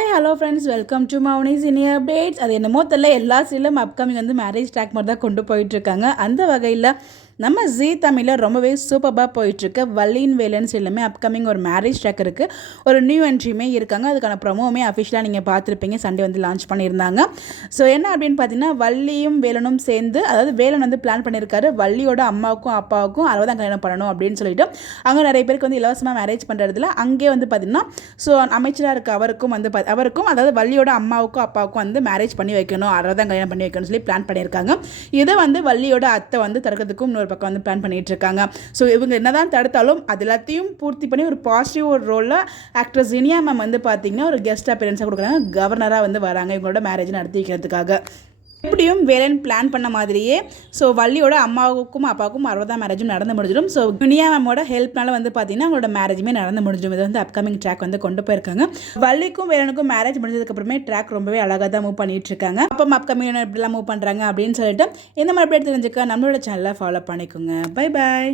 Hi hello friends, welcome to மௌனிஸ் இனி updates. அது என்னமோ தெரியல, எல்லா சீரியலும் அப்கமிங் வந்து மேரேஜ் ட்ராக் மாதிரி தான் கொண்டு போயிட்டுருக்காங்க. அந்த வகையில் நம்ம ஜீ தமிழில் ரொம்பவே சூப்பராக போயிட்டுருக்கு வள்ளியின் வேலைன்னு எல்லாமே அப்கமிங் ஒரு மேரேஜ் ட்ராக் இருக்குது. ஒரு நியூ என்ட்ரியுமே இருக்காங்க. அதுக்கான ப்ரொமோவுமே அஃபிஷியலாக நீங்கள் பார்த்துருப்பீங்க. சண்டே வந்து லான்ச் பண்ணியிருந்தாங்க. ஸோ என்ன அப்படின்னு பார்த்தீங்கன்னா, வள்ளியும் வேலனும் சேர்ந்து, அதாவது வேலன் வந்து பிளான் பண்ணியிருக்காரு வள்ளியோட அம்மாவுக்கும் அப்பாவுக்கும் 60ஆம் கல்யாணம் பண்ணணும் அப்படின்னு சொல்லிட்டு அங்கே நிறைய பேருக்கு வந்து இலவசமாக மேரேஜ் பண்ணுறதுல அங்கே வந்து பார்த்திங்கன்னா ஸோ அமைச்சராக இருக்க அவருக்கும் அதாவது வள்ளியோட அம்மாவுக்கும் அப்பாவுக்கும் வந்து மேரேஜ் பண்ணி வைக்கணும், 60ஆம் கல்யாணம் பண்ணி வைக்கணும்னு சொல்லி பிளான் பண்ணியிருக்காங்க. இதை வந்து வள்ளியோட அத்தை வந்து தடுக்கிறதுக்கும் இன்னொரு பக்கம் வந்து பிளான் பண்ணிட்டு இருக்காங்க. ஸோ இவங்க என்னதான் தடுத்தாலும் அது எல்லாத்தையும் பூர்த்தி பண்ணி ஒரு பாசிட்டிவ் ஒரு ரோலில் ஆக்ட்ரஸ் இனியா மேம் வந்து பார்த்தீங்கன்னா ஒரு கெஸ்ட் அப்பியரன்ஸாக கொடுக்குறாங்க. கவர்னராக வந்து வராங்க இவங்களோட மேரேஜ் நடத்தி வைக்கிறதுக்காக. எப்படியும் வேலன் பிளான் பண்ண மாதிரியே ஸோ வள்ளியோட அம்மாவுக்கும் அப்பாவுக்கும் 60ஆம் மேரேஜும் நடந்து முடிஞ்சிடும். ஸோ இனியா மேமோட ஹெல்ப்னால வந்து பார்த்தீங்கன்னா அவங்களோட மேரேஜுமே நடந்து முடிஞ்சிடும். இது வந்து அப்கமிங் ட்ராக் வந்து கொண்டு போயிருக்காங்க. வள்ளிக்கும் வேலனுக்கும் மேரேஜ் முடிஞ்சதுக்கப்புறமே ட்ராக் ரொம்பவே அழகாக தான் மூவ் பண்ணிட்டு இருக்காங்க. அப்போ அப்கமிங் எப்படிலாம் மூவ் பண்ணுறாங்க அப்படின்னு சொல்லிட்டு இந்த மாதிரி அப்டேட் தெரிஞ்சுக்க நம்மளோட சேனலை ஃபாலோ பண்ணிக்கோங்க. Bye bye.